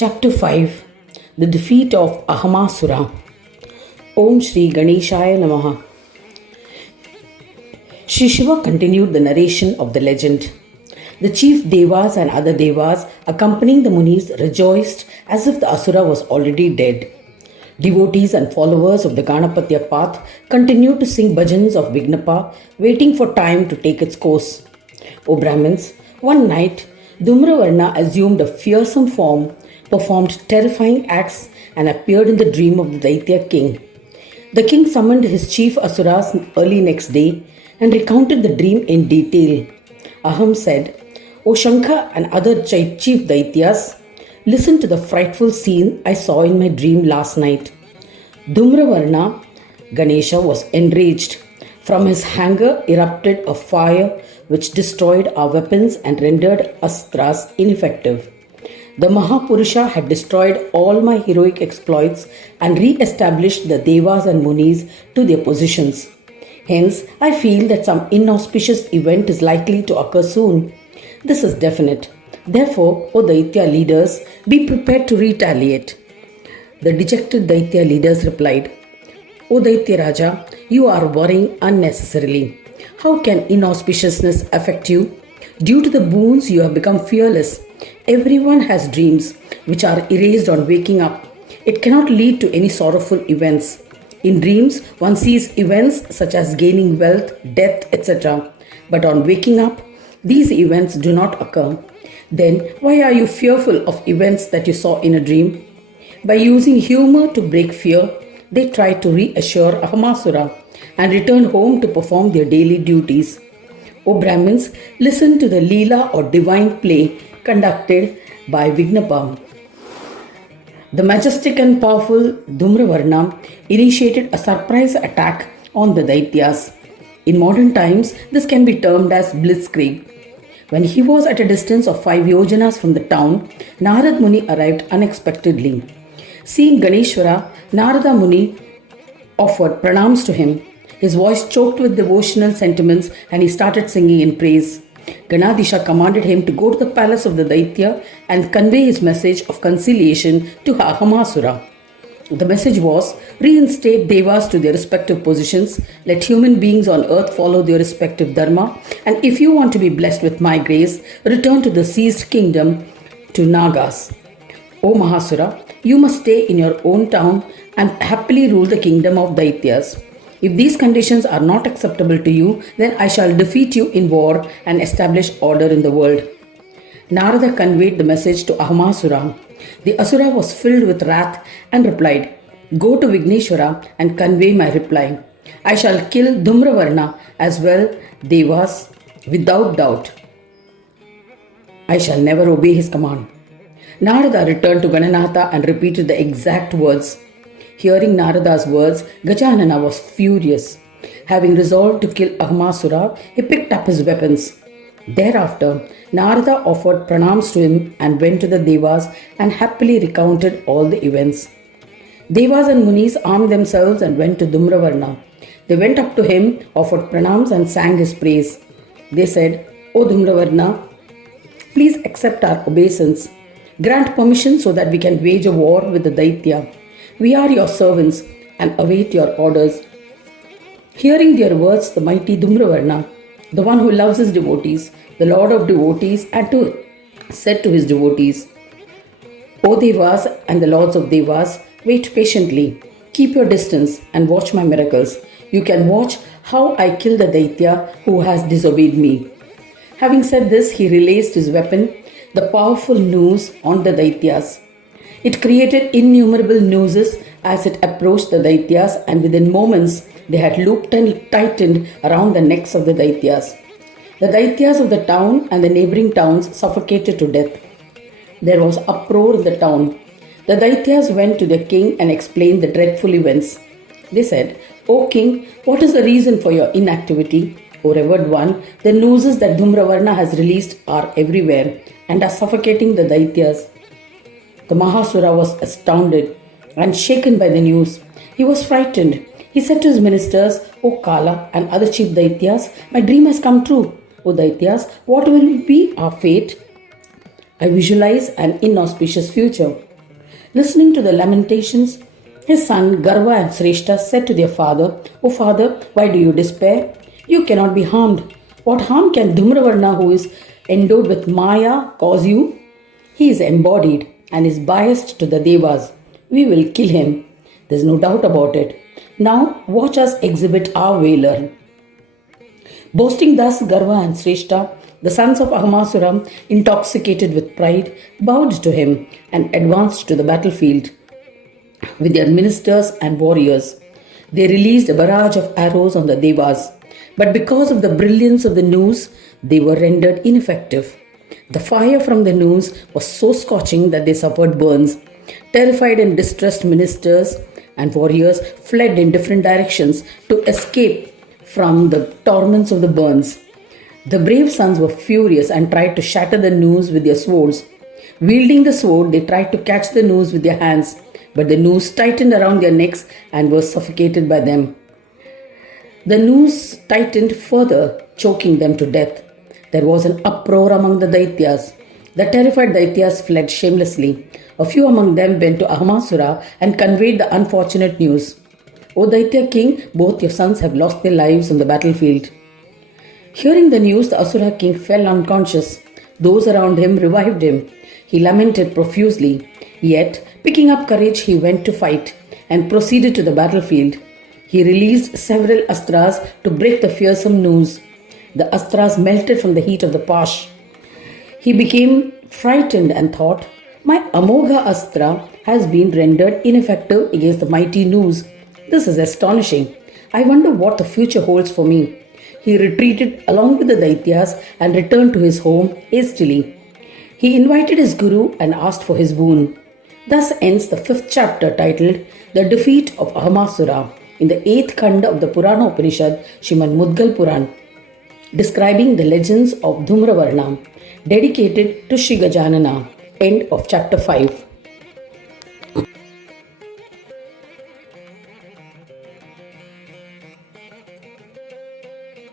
Chapter 5. The Defeat of Ahamasura. Om Shri Ganeshaya Namaha. Shri Shiva continued the narration of the legend. The chief devas and other devas accompanying the munis rejoiced as if the asura was already dead. Devotees and followers of the Ganapatya path continued to sing bhajans of Vignapa, waiting for time to take its course. O Brahmins, one night Dhumravarna assumed a fearsome form, performed terrifying acts, and appeared in the dream of the Daitya king. The king summoned his chief asuras early next day and recounted the dream in detail. Aham said, O Shankha and other chief Daityas, listen to the frightful scene I saw in my dream last night. Dhumravarna, Ganesha, was enraged. From his anger erupted a fire which destroyed our weapons and rendered astras ineffective. The Mahapurusha had destroyed all my heroic exploits and re-established the Devas and Munis to their positions. Hence, I feel that some inauspicious event is likely to occur soon. This is definite. Therefore, O Daitya leaders, be prepared to retaliate. The dejected Daitya leaders replied, O Daitya Raja, you are worrying unnecessarily. How can inauspiciousness affect you? Due to the boons, you have become fearless. Everyone has dreams which are erased on waking up. It cannot lead to any sorrowful events. In dreams, one sees events such as gaining wealth, death, etc. But on waking up, these events do not occur. Then, why are you fearful of events that you saw in a dream? By using humor to break fear, they tried to reassure Ahamasura and return home to perform their daily duties. O Brahmins, listen to the Leela or divine play conducted by Vignapa. The majestic and powerful Dhumravarna initiated a surprise attack on the Daityas. In modern times, this can be termed as blitzkrieg. When he was at a distance of 5 yojanas from the town, Narad Muni arrived unexpectedly. Seeing Ganeshwara, Narada Muni offered pranams to him. His voice choked with devotional sentiments and he started singing in praise. Ganadisha commanded him to go to the palace of the Daitya and convey his message of conciliation to Ahamasura. The message was, reinstate devas to their respective positions, let human beings on earth follow their respective dharma, and if you want to be blessed with my grace, return to the seized kingdom to Nagas. O Mahasura, you must stay in your own town and happily rule the kingdom of Daityas. If these conditions are not acceptable to you, then I shall defeat you in war and establish order in the world. Narada conveyed the message to Ahamasura. The asura was filled with wrath and replied, Go to Vigneshwara and convey my reply. I shall kill Dhumravarna as well, Devas, without doubt. I shall never obey his command. Narada returned to Gananatha and repeated the exact words. Hearing Narada's words, Gajanana was furious. Having resolved to kill Ahamasura, he picked up his weapons. Thereafter, Narada offered pranams to him and went to the Devas and happily recounted all the events. Devas and Munis armed themselves and went to Dhumravarna. They went up to him, offered pranams and sang his praise. They said, O Dhumravarna, please accept our obeisance. Grant permission so that we can wage a war with the Daitya. We are your servants and await your orders. Hearing their words, the mighty Dhumravarna, the one who loves his devotees, the Lord of devotees, said to his devotees, O Devas and the Lords of Devas, wait patiently, keep your distance and watch my miracles. You can watch how I kill the Daitya who has disobeyed me. Having said this, he released his weapon, the powerful noose, on the Daityas. It created innumerable nooses as it approached the Daityas, and within moments they had looped and tightened around the necks of the Daityas. The Daityas of the town and the neighboring towns suffocated to death. There was uproar in the town. The Daityas went to their king and explained the dreadful events. They said, O king, what is the reason for your inactivity? O revered one, the nooses that Dhumravarna has released are everywhere and are suffocating the Daityas. The Mahasura was astounded and shaken by the news. He was frightened. He said to his ministers, O Kala and other chief Daityas, my dream has come true. O Daityas, what will be our fate? I visualize an inauspicious future. Listening to the lamentations, his son Garva and Sreshta said to their father, "O father, why do you despair? You cannot be harmed. What harm can Dhumravarna, who is endowed with Maya, cause you? He is embodied and is biased to the Devas. We will kill him. There's no doubt about it. Now watch us exhibit our valor." Boasting thus, Garva and Sreshta, the sons of Ahamasura, intoxicated with pride, bowed to him and advanced to the battlefield with their ministers and warriors. They released a barrage of arrows on the Devas, but because of the brilliance of the news, they were rendered ineffective. The fire from the news was so scorching that they suffered burns. Terrified and distressed ministers and warriors fled in different directions to escape from the torments of the burns. The brave sons were furious and tried to shatter the noose with their swords. Wielding the sword, they tried to catch the noose with their hands, but the noose tightened around their necks and were suffocated by them. The noose tightened further, choking them to death. There was an uproar among the Daityas. The terrified Daityas fled shamelessly. A few among them went to Ahamasura and conveyed the unfortunate news. "O Daitya king, both your sons have lost their lives on the battlefield." Hearing the news, the Asura king fell unconscious. Those around him revived him. He lamented profusely. Yet, picking up courage, he went to fight and proceeded to the battlefield. He released several astras to break the fearsome noose. The astras melted from the heat of the pash. He became frightened and thought, "My Amogha astra has been rendered ineffective against the mighty noose. This is astonishing. I wonder what the future holds for me." He retreated along with the Daityas and returned to his home hastily. He invited his guru and asked for his boon. Thus ends the 5th chapter titled The Defeat of Ahamasura in the 8th Khanda of the Purana Upanishad, Srimad Mudgal Puran, describing the legends of Dhumravarna, dedicated to Sri Gajanana. End of chapter 5.